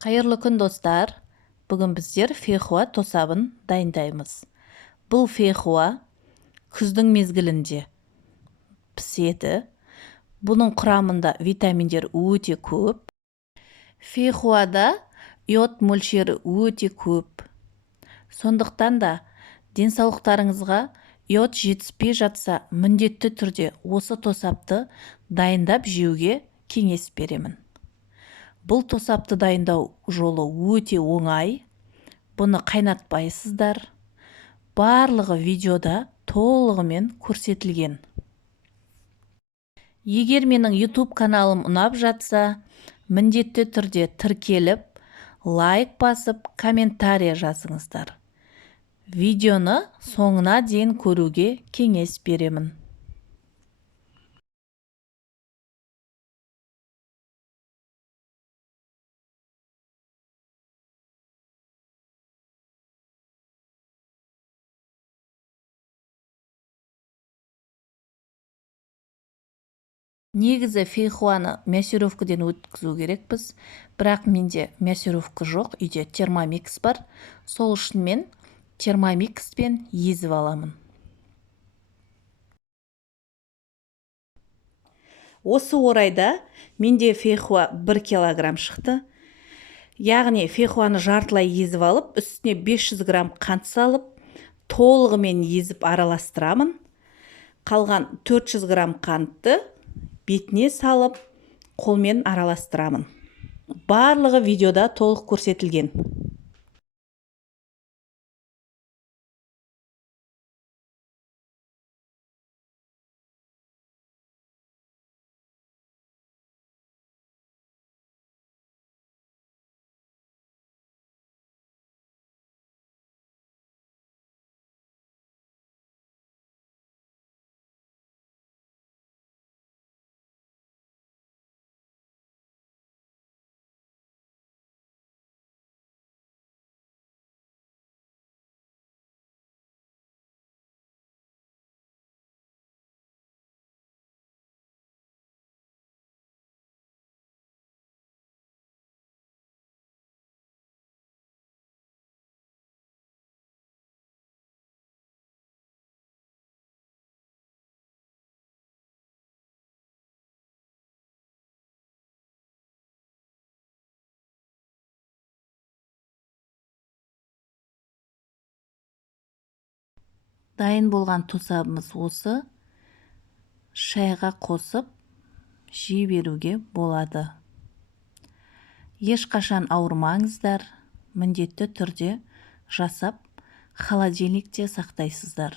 Қайырлы күн достар. Бүгін біздер фейхуа тосабын дайындаймыз. Бұл фейхуа күздің мезгілінде піседі. Бұның құрамында витаминдер өте көп. Фейхуада йод мөлшері өте көп. Сондықтан да денсаулықтарыңызға йод жетіспей жатса, міндетті түрде осы тосапты дайындап жеуге кеңес беремін. Бұл тосапты дайындау жолы өте оңай. Бұны қайнатпайсыздар. Барлығы видеода толығымен көрсетілген. Егер менің YouTube каналым ұнап жатса, міндетті түрде тіркеліп, лайк басып, комментария жазыңыздар. Видеоны соңына дейін көруге кеңес беремін. Негізі фейхуаны мясировкадан өткізу керекпіз, бірақ менде мясировка жоқ, үйде термомикс бар. Сол үшін мен термомикспен езіп аламын. Осы орайда менде фейхуа 1 килограмм шықты. Яғни фейхуаны жартылай езіп алып, үстіне 500 грамм қант салып, толығымен езіп араластырамын. Қалған 400 грамм қантты бетіне салып, қолмен араластырамын. Барлығы видеода толық көрсетілген. Дайын болған тосабымыз осы. Шайға қосып жей беруге болады. Ешқашан ауырмаңыздар, міндетті түрде жасап холодильникте сақтайсыздар.